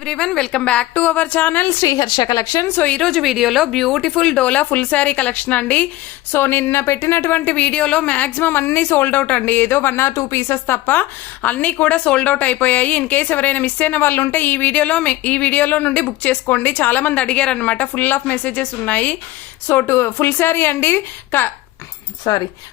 Everyone welcome back to our channel Shri Harsha collection. So ఈ రోజు వీడియోలో beautiful dola full sari collection అండి. సో నిన్న పెట్టినటువంటి వీడియోలో మాక్సిమం అన్ని సోల్డ్ అవుట్ అండి, ఏదో 1 or 2 పీసెస్ తప్ప అన్ని కూడా సోల్డ్ అవుట్ అయిపోయాయి. ఇన్ కేసు ఎవరైనా మిస్ అయిన వాళ్ళు ఉంటే ఈ వీడియోలో నుండి బుక్ చేసుకోండి. చాలా మంది అడిగారు అనమాట, ఫుల్ ఆఫ్ మెసేజెస్ ఉన్నాయి. సో ఫుల్ శారీ అండి,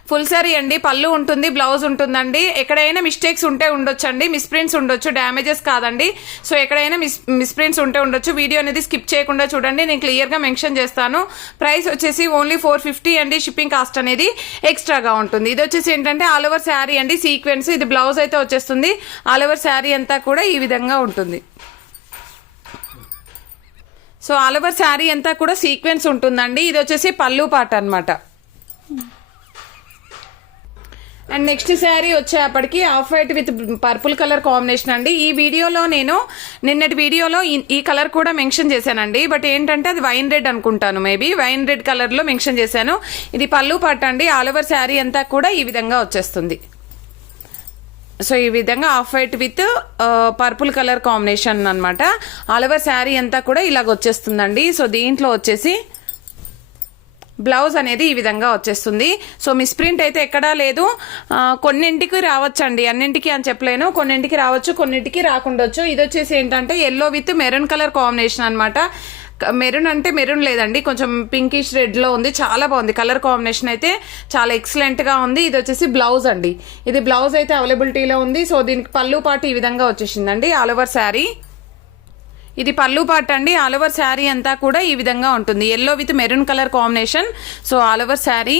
ఫుల్ శారీ అండి, పళ్ళు ఉంటుంది, బ్లౌజ్ ఉంటుందండి. ఎక్కడైనా మిస్టేక్స్ ఉంటే ఉండొచ్చండి, మిస్ప్రింట్స్ ఉండొచ్చు, డ్యామేజెస్ కాదండి. సో ఎక్కడైనా మిస్ప్రింట్స్ ఉంటే ఉండొచ్చు. వీడియో అనేది స్కిప్ చేయకుండా చూడండి, నేను క్లియర్గా మెన్షన్ చేస్తాను. ప్రైస్ వచ్చేసి ఓన్లీ 450 అండి, షిప్పింగ్ కాస్ట్ అనేది ఎక్స్ట్రాగా ఉంటుంది. ఇది వచ్చేసి ఏంటంటే ఆల్ ఓవర్ శారీ అండి, సీక్వెన్స్. ఇది బ్లౌజ్ అయితే వచ్చేస్తుంది. ఆల్ ఓవర్ శారీ అంతా కూడా ఈ విధంగా ఉంటుంది. సో ఆల్ ఓవర్ శారీ అంతా కూడా సీక్వెన్స్ ఉంటుందండి. ఇది వచ్చేసి పళ్ళు పాట అనమాట. అండ్ నెక్స్ట్ శారీ వచ్చేప్పటికి of white with purple colour combination అండి. ఈ వీడియోలో నేను నిన్నటి వీడియోలో ఈ కలర్ కూడా మెన్షన్ చేశానండి, బట్ ఏంటంటే అది వైన్ రెడ్ అనుకుంటాను, మేబీ వైన్ రెడ్ కలర్ లో మెన్షన్ చేశాను. ఇది పళ్ళు పాట అండి. ఆల్ ఓవర్ శారీ అంతా కూడా ఈ విధంగా వచ్చేస్తుంది. సో ఈ విధంగా of white with purple colour combination అనమాట. ఆల్ ఓవర్ శారీ అంతా కూడా ఇలాగ వచ్చేస్తుందండి. సో దీంట్లో వచ్చేసి బ్లౌజ్ అనేది ఈ విధంగా వచ్చేస్తుంది. సో మిస్ప్రింట్ అయితే ఎక్కడా లేదు. కొన్నింటికి రావచ్చండి, అన్నింటికి అని చెప్పలేను. కొన్నింటికి రావచ్చు, కొన్నింటికి రాకుండొచ్చు. ఇది వచ్చేసి ఏంటంటే yellow with maroon colour combination అనమాట. మెరూన్ అంటే మెరూన్ లేదండి, కొంచెం పింకిష్ రెడ్ లో ఉంది. చాలా బాగుంది కలర్ కాంబినేషన్, అయితే చాలా ఎక్సలెంట్ గా ఉంది. ఇది వచ్చేసి బ్లౌజ్ అండి. ఇది బ్లౌజ్ అయితే అవైలబిలిటీలో ఉంది. సో దీనికి పళ్ళు పాటు ఈ విధంగా వచ్చేసిందండి. ఆల్ ఓవర్ శారీ ఇది పళ్ళు పాట అండి. ఆల్ ఓవర్ శారీ అంతా కూడా ఈ విధంగా ఉంటుంది. Yellow with maroon colour combination. So all over sari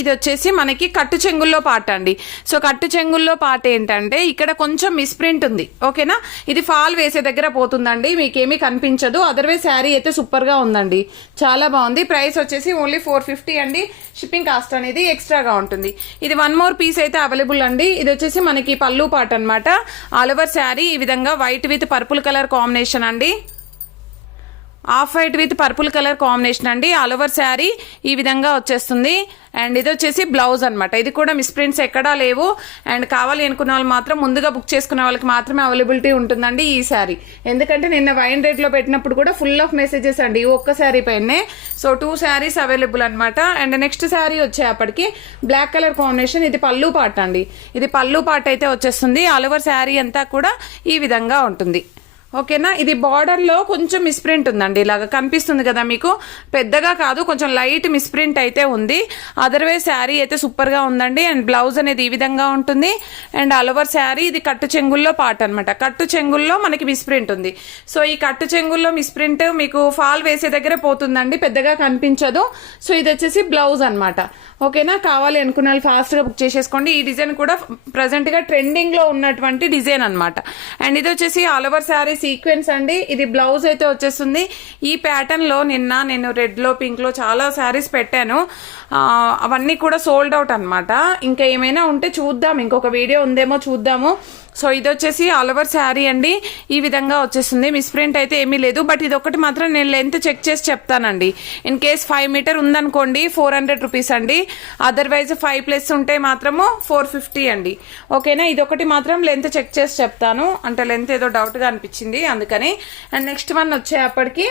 ఇది వచ్చేసి మనకి కట్టు చెంగుల్లో పాట అండి. సో కట్టు చెంగుల్లో పాట ఏంటంటే ఇక్కడ కొంచెం మిస్ప్రింట్ ఉంది, ఓకేనా. ఇది ఫాల్ వేసే దగ్గర పోతుందండి, మీకేమీ కనిపించదు. అదర్వైజ్ శారీ అయితే సూపర్ గా ఉందండి, చాలా బాగుంది. ప్రైస్ వచ్చేసి ఓన్లీ 450 అండి, షిప్పింగ్ కాస్ట్ అనేది ఎక్స్ట్రాగా ఉంటుంది. ఇది 1 more పీస్ అయితే అవైలబుల్ అండి. ఇది వచ్చేసి మనకి పళ్ళు పాట అనమాట. ఆల్ ఓవర్ శారీ ఈ విధంగా white with purple colour combination అండి. Off white with purple colour combination అండి. ఆల్ ఓవర్ శారీ ఈ విధంగా వచ్చేస్తుంది. అండ్ ఇది వచ్చేసి బ్లౌజ్ అనమాట. ఇది కూడా మిస్ప్రింట్స్ ఎక్కడా లేవు. అండ్ కావాలి అనుకున్న వాళ్ళు మాత్రం ముందుగా బుక్ చేసుకునే వాళ్ళకి మాత్రమే అవైలబిలిటీ ఉంటుందండి ఈ శారీ. ఎందుకంటే నిన్న వైన్ రేట్ లో పెట్టినప్పుడు కూడా ఫుల్ ఆఫ్ మెసేజెస్ అండి ఒక్క శారీ పైనే. సో 2 శారీస్ అవైలబుల్ అనమాట. అండ్ నెక్స్ట్ శారీ వచ్చేప్పటికి బ్లాక్ కలర్ కాంబినేషన్. ఇది పళ్ళు పాట అండి. ఇది పళ్ళు పాట అయితే వచ్చేస్తుంది. ఆల్ ఓవర్ శారీ అంతా కూడా ఈ విధంగా ఉంటుంది, ఓకేనా. ఇది బార్డర్ లో కొంచెం మిస్ప్రింట్ ఉందండి, ఇలాగా కనిపిస్తుంది కదా మీకు. పెద్దగా కాదు, కొంచెం లైట్ మిస్ప్రింట్ అయితే ఉంది. అదర్వైజ్ శారీ అయితే సూపర్ గా ఉందండి. అండ్ బ్లౌజ్ అనేది ఈ విధంగా ఉంటుంది. అండ్ ఆల్ ఓవర్ శారీ ఇది కట్టు చెంగుల్లో పాట అనమాట. కట్టు చెంగుల్లో మనకి మిస్ప్రింట్ ఉంది. సో ఈ కట్టు చెంగుల్లో మిస్ప్రింట్ మీకు ఫాల్ వేసే దగ్గర పోతుందండి, పెద్దగా కనిపించదు. సో ఇది వచ్చేసి బ్లౌజ్ అనమాట, ఓకేనా. కావాలి అనుకున్న వాళ్ళు ఫాస్ట్ గా బుక్ చేసేసుకోండి. ఈ డిజైన్ కూడా ప్రజెంట్ గా ట్రెండింగ్ లో ఉన్నటువంటి డిజైన్ అనమాట. అండ్ ఇది వచ్చేసి ఆల్ ఓవర్ శారీ సీక్వెన్స్ అండి. ఇది బ్లౌజ్ అయితే వచ్చేస్తుంది. ఈ ప్యాటర్న్ లో నిన్న నేను రెడ్ లో పింక్ లో చాలా శారీస్ పెట్టాను, అవన్నీ కూడా సోల్డ్ అవుట్ అనమాట. ఇంకా ఏమైనా ఉంటే చూద్దాం, ఇంకొక వీడియో ఉందేమో చూద్దాము. సో ఇది వచ్చేసి ఆల్ ఓవర్ శారీ అండి, ఈ విధంగా వచ్చేస్తుంది. మిస్ప్రింట్ అయితే ఏమీ లేదు. బట్ ఇది ఒకటి మాత్రం నేను లెంత్ చెక్ చేసి చెప్తానండి. ఇన్ కేస్ 5 meter ఉందనుకోండి 400 రూపీస్ అండి. అదర్వైజ్ 5+ ఉంటే మాత్రము 450 అండి, ఓకేనా. ఇది ఒకటి మాత్రం లెంత్ చెక్ చేసి చెప్తాను, అంటే లెంత్ ఏదో డౌట్ గా అనిపించింది అందుకని. అండ్ నెక్స్ట్ వన్ వచ్చేప్పటికి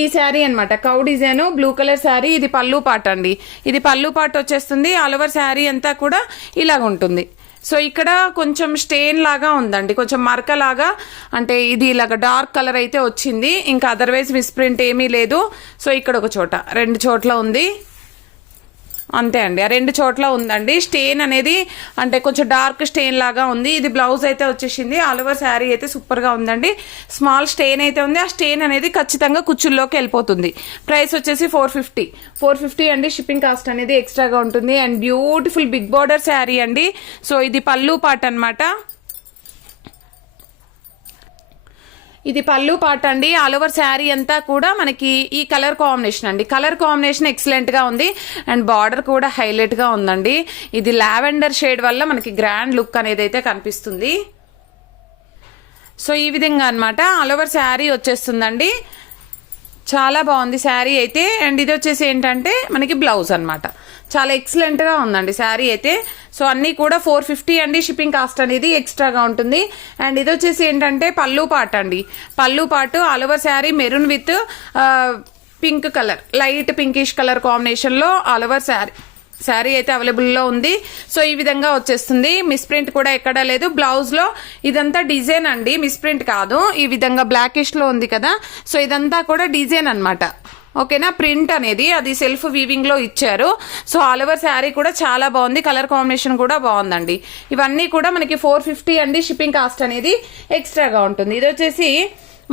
ఈ శారీ అనమాట, cow design blue colour sari. ఇది పళ్ళు పాట అండి. ఇది పళ్ళు పాట వచ్చేస్తుంది. ఆల్ ఓవర్ శారీ అంతా కూడా ఇలాగ ఉంటుంది. సో ఇక్కడ కొంచెం స్టెయిన్ లాగా ఉందండి, కొంచెం మరక లాగా, అంటే ఇది ఇలాగ డార్క్ కలర్ అయితే వచ్చింది. ఇంకా అదర్వైజ్ మిస్ప్రింట్ ఏమీ లేదు. సో ఇక్కడ ఒక చోట 2 చోట్ల ఉంది, అంతే అండి. ఆ 2 చోట్ల ఉందండి స్టెయిన్ అనేది, అంటే కొంచెం డార్క్ స్టెయిన్ లాగా ఉంది. ఇది బ్లౌజ్ అయితే వచ్చేసింది. ఆల్ ఓవర్ శారీ అయితే సూపర్ గా ఉందండి. స్మాల్ స్టెయిన్ అయితే ఉంది. ఆ స్టెయిన్ అనేది ఖచ్చితంగా కుచ్చుల్లోకి వెళ్ళిపోతుంది. ప్రైస్ వచ్చేసి 450 అండి, షిప్పింగ్ కాస్ట్ అనేది ఎక్స్ట్రాగా ఉంటుంది. And beautiful big border sari అండి. సో ఇది పళ్ళు పాట అనమాట. ఇది పళ్ళు పాట అండి. ఆల్ ఓవర్ శారీ అంతా కూడా మనకి ఈ కలర్ కాంబినేషన్ అండి. కలర్ కాంబినేషన్ ఎక్సలెంట్ గా ఉంది. అండ్ బార్డర్ కూడా హైలైట్ గా ఉందండి. ఇది లావెండర్ షేడ్ వల్ల మనకి గ్రాండ్ లుక్ అనేది అయితే కనిపిస్తుంది. సో ఈ విధంగా అనమాట ఆల్ ఓవర్ శారీ వచ్చేస్తుందండి. చాలా బాగుంది శారీ అయితే. అండ్ ఇది వచ్చేసి ఏంటంటే మనకి బ్లౌజ్ అన్నమాట. చాలా ఎక్సలెంట్గా ఉందండి శారీ అయితే. సో అన్నీ కూడా 450 అండి. షిప్పింగ్ కాస్ట్ అనేది ఎక్స్ట్రాగా ఉంటుంది. అండ్ ఇది వచ్చేసి ఏంటంటే పళ్ళు పాట అండి. పళ్ళు పాటు all over sari maroon with pink colour, light pinkish colour కాంబినేషన్లో ఆల్ ఓవర్ శారీ అయితే అవైలబుల్లో ఉంది. సో ఈ విధంగా వచ్చేస్తుంది. మిస్ప్రింట్ కూడా ఎక్కడా లేదు. బ్లౌజ్లో ఇదంతా డిజైన్ అండి, మిస్ప్రింట్ కాదు. ఈ విధంగా బ్లాకిష్లో ఉంది కదా, సో ఇదంతా కూడా డిజైన్ అన్నమాట. ఓకేనా, ప్రింట్ అనేది అది సెల్ఫ్ వీవింగ్ లో ఇచ్చారు. సో ఆల్ ఓవర్ శారీ కూడా చాలా బాగుంది. కలర్ కాంబినేషన్ కూడా బాగుందండి. ఇవన్నీ కూడా మనకి 450 అండి. షిప్పింగ్ కాస్ట్ అనేది ఎక్స్ట్రాగా ఉంటుంది. ఇది వచ్చేసి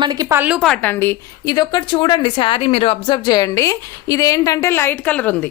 మనకి పళ్ళు పాట అండి. ఇది ఒక్కటి చూడండి శారీ, మీరు అబ్జర్వ్ చేయండి. ఇదేంటంటే లైట్ కలర్ ఉంది,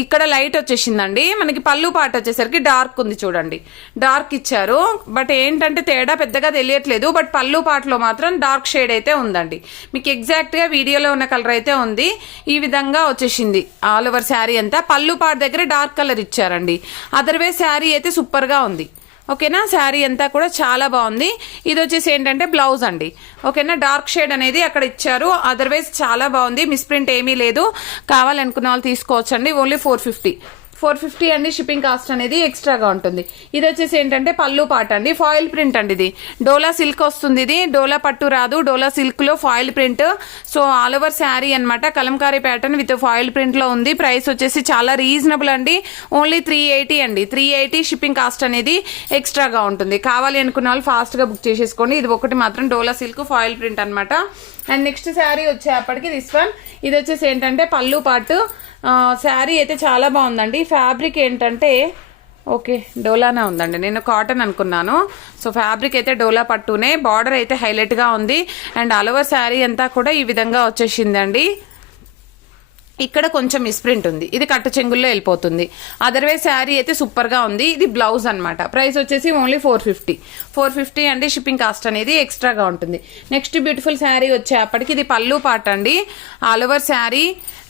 ఇక్కడ లైట్ వచ్చేసిందండి. మనకి పళ్ళు పాట వచ్చేసరికి డార్క్ ఉంది చూడండి, డార్క్ ఇచ్చారు. బట్ ఏంటంటే తేడా పెద్దగా తెలియట్లేదు. బట్ పళ్ళు పాటలో మాత్రం డార్క్ షేడ్ అయితే ఉందండి. మీకు ఎగ్జాక్ట్ గా వీడియోలో ఉన్న కలర్ అయితే ఉంది. ఈ విధంగా వచ్చేసింది ఆల్ ఓవర్ శారీ అంతా. పళ్ళు పాట దగ్గర డార్క్ కలర్ ఇచ్చారండి. అదర్వైజ్ శారీ అయితే సూపర్ గా ఉంది. ఓకేనా, శారీ అంతా కూడా చాలా బాగుంది. ఇది వచ్చేసి ఏంటంటే బ్లౌజ్ అండి. ఓకేనా, డార్క్ షేడ్ అనేది అక్కడ ఇచ్చారు. అదర్వైజ్ చాలా బాగుంది. మిస్ప్రింట్ ఏమీ లేదు. కావాలనుకున్న వాళ్ళు తీసుకోవచ్చండి. ఓన్లీ 450 అండి. షిప్పింగ్ కాస్ట్ అనేది ఎక్స్ట్రాగా ఉంటుంది. ఇది వచ్చేసి ఏంటంటే పళ్ళు పాట అండి. ఫాయిల్ ప్రింట్ అండి. ఇది డోలా సిల్క్ వస్తుంది. ఇది డోలా పట్టు రాదు, డోలా సిల్క్ లో foil print. So all over sari అనమాట. Kalamkari pattern with foil print లో ఉంది. ప్రైస్ వచ్చేసి చాలా రీజనబుల్ అండి. ఓన్లీ 380 అండి. 380 షిప్పింగ్ కాస్ట్ అనేది ఎక్స్ట్రాగా ఉంటుంది. కావాలి అనుకున్న వాళ్ళు ఫాస్ట్ గా బుక్ చేసేసుకోండి. ఇది ఒకటి మాత్రం డోలా సిల్క్ ఫాయిల్ ప్రింట్ అనమాట. అండ్ నెక్స్ట్ శారీ వచ్చేప్పటికి దిస్ వన్. ఇది వచ్చేసి ఏంటంటే పళ్ళు పాటు. శారీ అయితే చాలా బాగుందండి. ఫ్యాబ్రిక్ ఏంటంటే ఓకే డోలానే ఉందండి, నేను కాటన్ అనుకున్నాను. సో ఫ్యాబ్రిక్ అయితే డోలా పట్టునే. బార్డర్ అయితే హైలైట్ గా ఉంది. అండ్ ఆల్ ఓవర్ శారీ అంతా కూడా ఈ విధంగా వచ్చేసిందండి. ఇక్కడ కొంచెం మిస్ప్రింట్ ఉంది, ఇది కట్టు చెంగుల్లో వెళ్ళిపోతుంది. అదర్వైజ్ శారీ అయితే సూపర్ గా ఉంది. ఇది బ్లౌజ్ అనమాట. ప్రైస్ వచ్చేసి ఓన్లీ 450 అండి. షిప్పింగ్ కాస్ట్ అనేది ఎక్స్ట్రాగా ఉంటుంది. నెక్స్ట్ బ్యూటిఫుల్ శారీ వచ్చేప్పటికి ఇది పళ్ళు పాట అండి. All over sari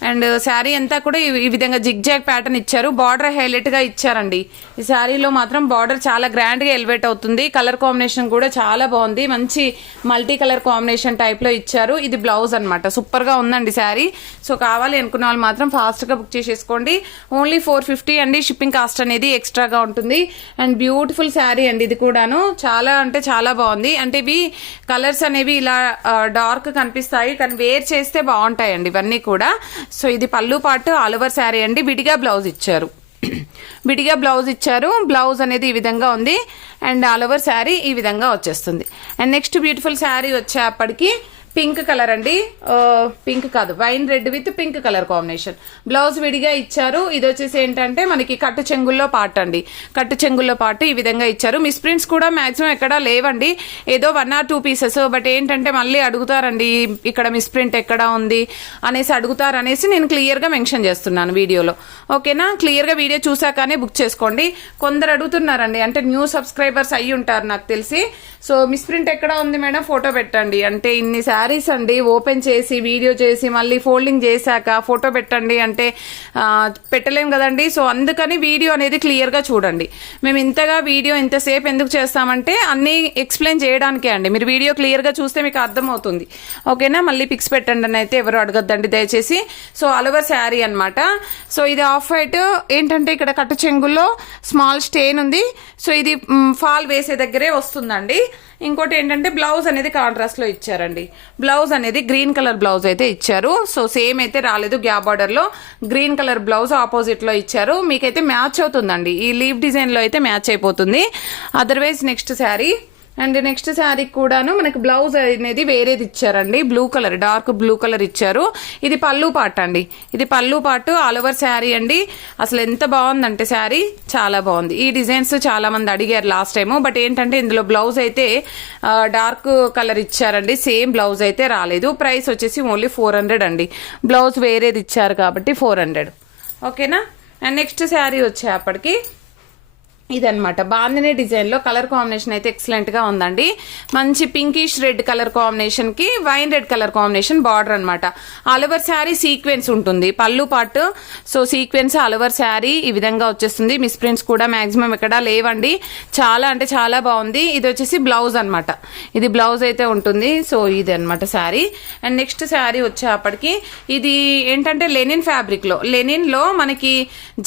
and sari అంతా కూడా ఈ విధంగా జిగ్ జాగ్ ప్యాటర్న్ ఇచ్చారు. బార్డర్ హైలైట్ గా ఇచ్చారండి. ఈ శారీలో మాత్రం బార్డర్ చాలా గ్రాండ్ గా ఎలివేట్ అవుతుంది. కలర్ కాంబినేషన్ కూడా చాలా బాగుంది. మంచి మల్టీ కలర్ కాంబినేషన్ టైప్ లో ఇచ్చారు. ఇది బ్లౌజ్ అనమాట. సూపర్ గా ఉందండి శారీ. సో కావాలి అనుకున్న వాళ్ళు మాత్రం ఫాస్ట్ గా బుక్ చేసేసుకోండి. ఓన్లీ 450 అండి. షిప్పింగ్ కాస్ట్ అనేది ఎక్స్ట్రాగా ఉంటుంది. అండ్ బ్యూటిఫుల్ శారీ అండి. ఇది కూడాను చాలా అంటే చాలా బాగుంది. అంటే ఇవి కలర్స్ అనేవి ఇలా డార్క్ కనిపిస్తాయి, కానీ వేర్ చేస్తే బాగుంటాయండి ఇవన్నీ కూడా. సో ఇది పళ్ళు పాటు ఆల్ ఓవర్ శారీ అండి. విడిగా బ్లౌజ్ ఇచ్చారు. బ్లౌజ్ అనేది ఈ విధంగా ఉంది. అండ్ ఆల్ ఓవర్ శారీ ఈ విధంగా వచ్చేస్తుంది. అండ్ నెక్స్ట్ బ్యూటిఫుల్ శారీ వచ్చేప్పటికి పింక్ కలర్ అండి. పింక్ కాదు, wine red with pink colour combination. Blouse విడిగా ఇచ్చారు. ఇది వచ్చేసి ఏంటంటే మనకి కట్టు చెంగుల్లో పాట అండి. కట్టు చెంగుల్లో పాటు ఈ విధంగా ఇచ్చారు. మిస్ ప్రింట్స్ కూడా మాక్సిమం ఎక్కడా లేవండి, ఏదో 1 or 2 పీసెస్. బట్ ఏంటంటే మళ్ళీ అడుగుతారండి ఇక్కడ మిస్ ప్రింట్ ఎక్కడ ఉంది అనేసి అడుగుతారనేసి నేను క్లియర్ గా మెన్షన్ చేస్తున్నాను వీడియోలో. ఓకేనా, క్లియర్ గా వీడియో చూసాకనే బుక్ చేసుకోండి. కొందరు అడుగుతున్నారండి, అంటే న్యూ సబ్స్క్రైబర్స్ అయ్యి ఉంటారు నాకు తెలిసి. సో మిస్ ప్రింట్ ఎక్కడ ఉంది మేడం, ఫోటో పెట్టండి అంటే ఇన్ని శారీస్ అండి ఓపెన్ చేసి వీడియో చేసి మళ్ళీ ఫోల్డింగ్ చేశాక ఫోటో పెట్టండి అంటే పెట్టలేం కదండి. సో అందుకని వీడియో అనేది క్లియర్ గా చూడండి. మేము ఇంతగా వీడియో ఇంతసేపు ఎందుకు చేస్తామంటే అన్ని ఎక్స్ప్లెయిన్ చేయడానికే అండి. మీరు వీడియో క్లియర్ గా చూస్తే మీకు అర్థమవుతుంది. ఓకేనా, మళ్ళీ పిక్స్ పెట్టండి అని అయితే ఎవరు అడగద్దండి దయచేసి. సో ఆల్ ఓవర్ శారీ అనమాట. సో ఇది ఆఫ్ వైట్ ఏంటంటే ఇక్కడ కట్టు చెంగుల్లో స్మాల్ స్టెయిన్ ఉంది. సో ఇది ఫాల్ వేసే దగ్గరే వస్తుందండి. ఇంకోటి ఏంటంటే బ్లౌజ్ అనేది కాంట్రాస్ట్ లో ఇచ్చారండి. బ్లౌజ్ అనేది గ్రీన్ కలర్ బ్లౌజ్ అయితే ఇచ్చారు. సో సేమ్ అయితే రాలేదు, గ్యాప్ బార్డర్ లో గ్రీన్ కలర్ బ్లౌజ్ ఆపోజిట్ లో ఇచ్చారు. మీకైతే మ్యాచ్ అవుతుందండి, ఈ లీవ్ డిజైన్ లో అయితే మ్యాచ్ అయిపోతుంది. Otherwise next sari and next sari కూడాను మనకి బ్లౌజ్ అనేది వేరేది ఇచ్చారండి. Blue colour, dark blue colour ఇచ్చారు. ఇది పళ్ళు పాట అండి. ఇది పళ్ళు పాటు ఆల్ ఓవర్ శారీ అండి. అసలు ఎంత బాగుందంటే శారీ చాలా బాగుంది. ఈ డిజైన్స్ చాలా మంది అడిగారు లాస్ట్ టైం. బట్ ఏంటంటే ఇందులో బ్లౌజ్ అయితే డార్క్ కలర్ ఇచ్చారండి. సేమ్ బ్లౌజ్ అయితే రాలేదు. ప్రైస్ వచ్చేసి ఓన్లీ 400 అండి. బ్లౌజ్ వేరేది ఇచ్చారు కాబట్టి 400. ఓకేనా. అండ్ నెక్స్ట్ శారీ వచ్చేప్పటికి ఇదనమాట బాందిని డిజైన్ లో కలర్ కాంబినేషన్ అయితే ఎక్సలెంట్ గా ఉందండి. మంచి పింకిష్ రెడ్ కలర్ కాంబినేషన్ కి wine red colour combination border అనమాట. ఆల్ ఓవర్ శారీ సీక్వెన్స్ ఉంటుంది, పళ్ళు పాటు. So sequence all over sari ఈ విధంగా వచ్చేస్తుంది. మిస్ ప్రింట్స్ కూడా మాక్సిమం ఎక్కడా లేవండి. చాలా అంటే చాలా బాగుంది. ఇది వచ్చేసి బ్లౌజ్ అనమాట. ఇది బ్లౌజ్ అయితే ఉంటుంది. సో ఇది అనమాట శారీ. అండ్ నెక్స్ట్ శారీ వచ్చేప్పటికి ఇది ఏంటంటే లెనిన్ ఫ్యాబ్రిక్ లో, లెనిన్ లో మనకి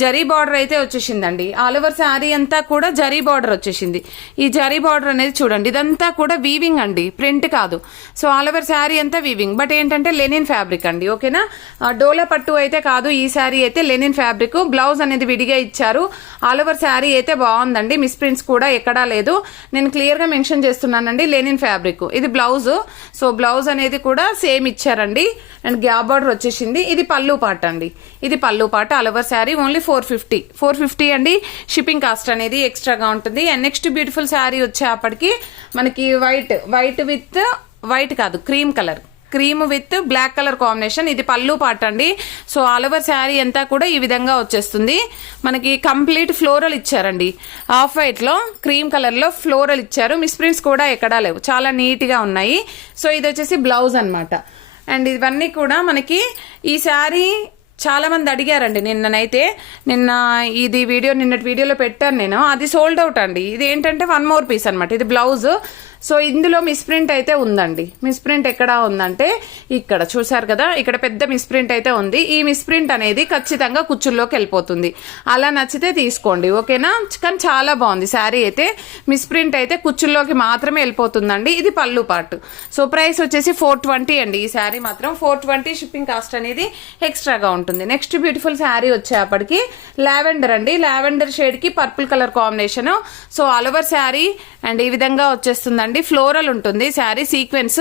జరీ బార్డర్ అయితే వచ్చేసిందండి. ఆల్ ఓవర్ శారీ అంతా కూడా జరీ బార్డర్ వచ్చేసింది. ఈ జరీ బార్డర్ అనేది చూడండి, ఇదంతా కూడా వీవింగ్ అండి, ప్రింట్ కాదు. సో ఆల్ ఓవర్ శారీ అంతా వీవింగ్, బట్ ఏంటంటే లెనిన్ ఫ్యాబ్రిక్ అండి. ఓకేనా, డోలా పట్టు అయితే కాదు. ఈ శారీ అయితే లెనిన్ ఫ్యాబ్రిక్. బ్లౌజ్ అనేది విడిగా ఇచ్చారు. ఆల్ ఓవర్ శారీ అయితే బాగుందండి. మిస్ ప్రింట్స్ కూడా ఎక్కడా లేదు. నేను క్లియర్ గా మెన్షన్ చేస్తున్నానండి, లెనిన్ ఫ్యాబ్రిక్. ఇది బ్లౌజ్. సో బ్లౌజ్ అనేది కూడా సేమ్ ఇచ్చారండి. అండ్ గ్యాప్ బార్డర్ వచ్చేసింది. ఇది పళ్ళు పాట అండి. ఇది పళ్ళు పాట. ఆల్ ఓవర్ శారీ ఓన్లీ 450 అండి. షిప్పింగ్ కాస్ట్ అనేది ఎక్స్ట్రాగా ఉంటుంది. అండ్ నెక్స్ట్ బ్యూటిఫుల్ శారీ వచ్చేప్పటికి మనకి వైట్ విత్ వైట్ కాదు, cream with black colour combination. ఇది పళ్ళు పాట అండి. సో ఆల్ ఓవర్ శారీ అంతా కూడా ఈ విధంగా వచ్చేస్తుంది. మనకి కంప్లీట్ ఫ్లోరల్ ఇచ్చారండి. ఆఫ్ వైట్ లో క్రీమ్ కలర్ లో ఫ్లోరల్ ఇచ్చారు. మిస్ ప్రింట్స్ కూడా ఎక్కడా లేవు, చాలా నీట్ గా ఉన్నాయి. సో ఇది వచ్చేసి బ్లౌజ్ అన్నమాట. అండ్ ఇవన్నీ కూడా మనకి ఈ శారీ చాలా మంది అడిగారండి. నిన్నటి వీడియోలో పెట్టాను నేను. అది సోల్డ్ అవుట్ అండి. ఇది ఏంటంటే 1 more పీస్ అనమాట. ఇది బ్లౌజ్. సో ఇందులో మిస్ప్రింట్ అయితే ఉందండి. మిస్ప్రింట్ ఎక్కడ ఉందంటే ఇక్కడ చూసారు కదా, ఇక్కడ పెద్ద మిస్ప్రింట్ అయితే ఉంది. ఈ మిస్ప్రింట్ అనేది ఖచ్చితంగా కుచ్చుల్లోకి వెళ్ళిపోతుంది. అలా నచ్చితే తీసుకోండి, ఓకేనా. కానీ చాలా బాగుంది శారీ అయితే. మిస్ప్రింట్ అయితే కుచ్చుల్లోకి మాత్రమే వెళ్ళిపోతుందండి. ఇది పళ్ళు పార్ట్. సో ప్రైస్ వచ్చేసి 420 అండి. ఈ శారీ మాత్రం 420. షిప్పింగ్ కాస్ట్ అనేది ఎక్స్ట్రాగా ఉంటుంది. నెక్స్ట్ బ్యూటిఫుల్ శారీ వచ్చేప్పటికి లావెండర్ అండి. లావెండర్ షేడ్ కి purple colour combination. So all over sari and ఈ విధంగా వచ్చేస్తుందండి. ఫ్లోరల్ ఉంటుంది శారీ సీక్వెన్స్.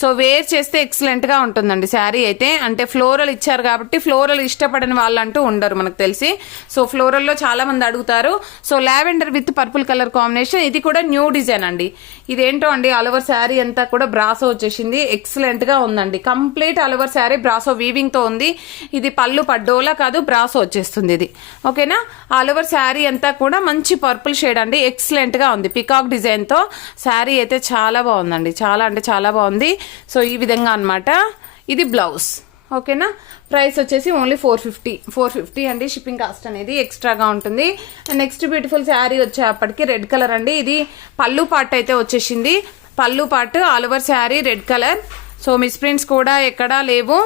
సో వేర్ చేస్తే ఎక్సలెంట్ గా ఉంటుందండి శారీ అయితే. అంటే ఫ్లోరల్ ఇచ్చారు కాబట్టి ఫ్లోరల్ ఇష్టపడని వాళ్ళంటూ ఉండరు మనకు తెలిసి. సో ఫ్లోరల్ లో చాలా మంది అడుగుతారు. So lavender with purple colour combination. ఇది కూడా న్యూ డిజైన్ అండి. ఇదేంటో అండి, ఆల్ ఓవర్ శారీ అంతా కూడా బ్రాసో వచ్చేసింది. ఎక్సలెంట్ గా ఉందండి. Complete all over sari brasso weaving తో ఉంది. ఇది పళ్ళు పడ్డోలా కాదు, బ్రాసో వచ్చేస్తుంది ఇది, ఓకేనా. ఆల్ ఓవర్ శారీ అంతా కూడా మంచి పర్పుల్ షేడ్ అండి. ఎక్సలెంట్ గా ఉంది. పికాక్ డిజైన్ తో శారీ అయితే చాలా బాగుందండి. చాలా అంటే చాలా బాగుంది. సో ఈ విధంగా అన్నమాట. ఇది బ్లౌజ్, ఓకేనా. ప్రైస్ వచ్చేసి ఓన్లీ 450 అండి. షిప్పింగ్ కాస్ట్ అనేది ఎక్స్ట్రాగా ఉంటుంది. నెక్స్ట్ బ్యూటిఫుల్ శారీ వచ్చేప్పటికి రెడ్ కలర్ అండి. ఇది పళ్ళు పార్ట్ అయితే వచ్చేసింది. పళ్ళు part all over sari red colour. So miss prints కూడా ఎక్కడా లేవు.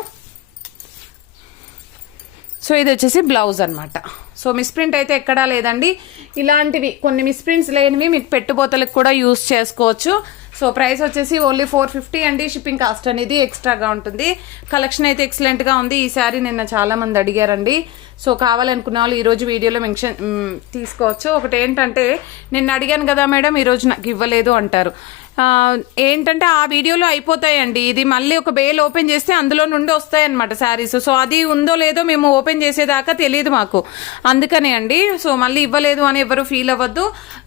సో ఇది వచ్చేసి బ్లౌజ్ అనమాట. సో మిస్ప్రింట్ అయితే ఎక్కడా లేదండి. ఇలాంటివి కొన్ని మిస్ప్రింట్స్ లేనివి మీకు పెట్టుబోతలకు కూడా యూస్ చేసుకోవచ్చు. సో ప్రైస్ వచ్చేసి ఓన్లీ 450 అండి. షిప్పింగ్ కాస్ట్ అనేది ఎక్స్ట్రాగా ఉంటుంది. కలెక్షన్ అయితే ఎక్సలెంట్ గా ఉంది. ఈ శారీ నిన్న చాలా మంది అడిగారండి. సో కావాలనుకున్న వాళ్ళు ఈ రోజు వీడియోలో మెన్షన్ తీసుకోవచ్చు. ఒకటి ఏంటంటే, నిన్న అడిగాను కదా మేడం, ఈ రోజు నాకు ఇవ్వలేదు అంటారు. ఏంటంటే ఆ వీడియోలో అయిపోతాయండి. ఇది మళ్ళీ ఒక బేల్ ఓపెన్ చేస్తే అందులో నుండి వస్తాయన్నమాట శారీస్. సో అది ఉందో లేదో మేము ఓపెన్ చేసేదాకా తెలియదు మాకు, అందుకనే అండి. సో మళ్ళీ ఇవ్వలేదు అని ఎవరు ఫీల్ అవ్వద్దు.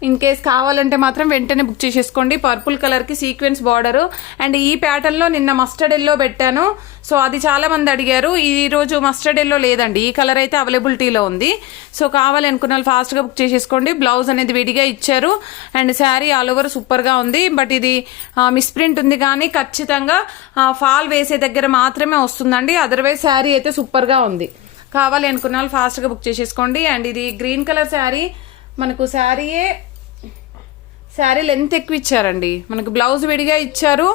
ఇన్ కేస్ కావాలంటే మాత్రం వెంటనే బుక్ చేసేసుకోండి. పర్పుల్ కలర్ కి సీక్వెన్స్ బార్డర్. అండ్ ఈ ప్యాటర్న్ లో నిన్న మస్టర్డ్ ఎల్లో పెట్టాను. సో అది చాలా మంది అడిగారు. ఈ రోజు మస్టర్డ్ ఎల్లో లేదండి. ఈ కలర్ అయితే అవైలబిలిటీలో ఉంది. సో కావాలనుకున్న వాళ్ళు ఫాస్ట్ గా బుక్ చేసేసుకోండి. బ్లౌజ్ అనేది విడిగా ఇచ్చారు. And sari all over super గా ఉంది. బట్ ఇది మిస్ప్రింట్ ఉంది కానీ ఖచ్చితంగా ఫాల్ వేసే దగ్గర మాత్రమే వస్తుందండి. అదర్వైజ్ శారీ అయితే సూపర్ గా ఉంది. కావాలి అనుకున్న వాళ్ళు ఫాస్ట్ గా బుక్ చేసేసుకోండి. అండ్ ఇది గ్రీన్ కలర్ శారీ. మనకు శారీ లెంత్ ఎక్కువ ఇచ్చారండి. మనకు బ్లౌజ్ విడిగా ఇచ్చారు.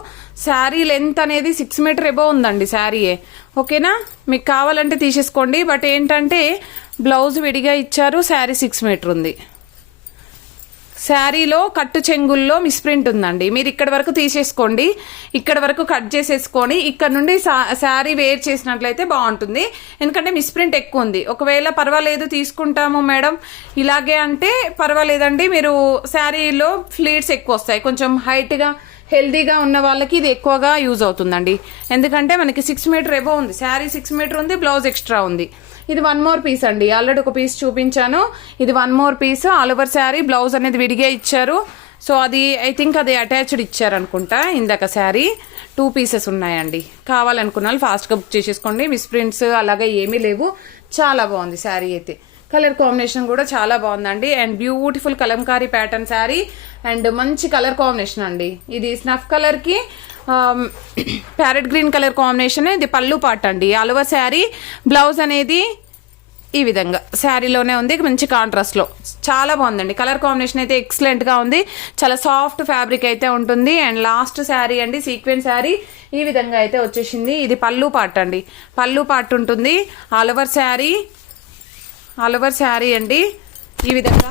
శారీ లెంత్ అనేది 6 మీటర్ ఎబో ఉందండి శారీయే, ఓకేనా. మీకు కావాలంటే తీసేసుకోండి. బట్ ఏంటంటే బ్లౌజ్ విడిగా ఇచ్చారు. శారీ 6 మీటర్ ఉంది. శారీలో కట్టు చెంగుల్లో మిస్ప్రింట్ ఉందండి. మీరు ఇక్కడ వరకు తీసేసుకోండి. ఇక్కడ వరకు కట్ చేసేసుకొని ఇక్కడ నుండి శారీ వేర్ చేసినట్లయితే బాగుంటుంది. ఎందుకంటే మిస్ప్రింట్ ఎక్కువ ఉంది. ఒకవేళ పర్వాలేదు తీసుకుంటాము మేడం ఇలాగే అంటే పర్వాలేదండి. మీరు శారీలో ఫ్లీట్స్ ఎక్కువ వస్తాయి. కొంచెం హైట్గా హెల్దీగా ఉన్న వాళ్ళకి ఇది ఎక్కువగా యూజ్ అవుతుందండి. ఎందుకంటే మనకి 6 మీటర్ ఎబో ఉంది. శారీ 6 మీటర్ ఉంది. బ్లౌజ్ ఎక్స్ట్రా ఉంది. ఇది 1 more పీస్ అండి. ఆల్రెడీ ఒక పీస్ చూపించాను. ఇది 1 more piece. All over sari. Blouse అనేది విడిగా ఇచ్చారు. సో అది ఐ థింక్ అది అటాచ్డ్ ఇచ్చారు అనుకుంటా. ఇందాక శారీ 2 pieces ఉన్నాయండి. కావాలనుకున్న వాళ్ళు ఫాస్ట్గా బుక్ చేసేసుకోండి. మిస్ ప్రింట్స్ అలాగే ఏమీ లేవు. చాలా బాగుంది శారీ అయితే. కలర్ కాంబినేషన్ కూడా చాలా బాగుందండి. And beautiful Kalamkari pattern sari and మంచి కలర్ కాంబినేషన్ అండి. ఇది స్నఫ్ కలర్ కి ప్యారెట్ గ్రీన్ కలర్ కాంబినేషన్. ఇది పళ్ళు పాట అండి. All over sari. బ్లౌజ్ అనేది ఈ విధంగా శారీలోనే ఉంది, మంచి కాంట్రాస్ట్ లో. చాలా బాగుందండి. కలర్ కాంబినేషన్ అయితే ఎక్సలెంట్ గా ఉంది. చాలా సాఫ్ట్ ఫ్యాబ్రిక్ అయితే ఉంటుంది. అండ్ లాస్ట్ శారీ అండి సీక్వెన్స్ శారీ ఈ విధంగా అయితే వచ్చేసింది. ఇది పళ్ళు పాట అండి. పళ్ళు పాట ఉంటుంది. ఆల్ ఓవర్ శారీ అండి ఈ విధంగా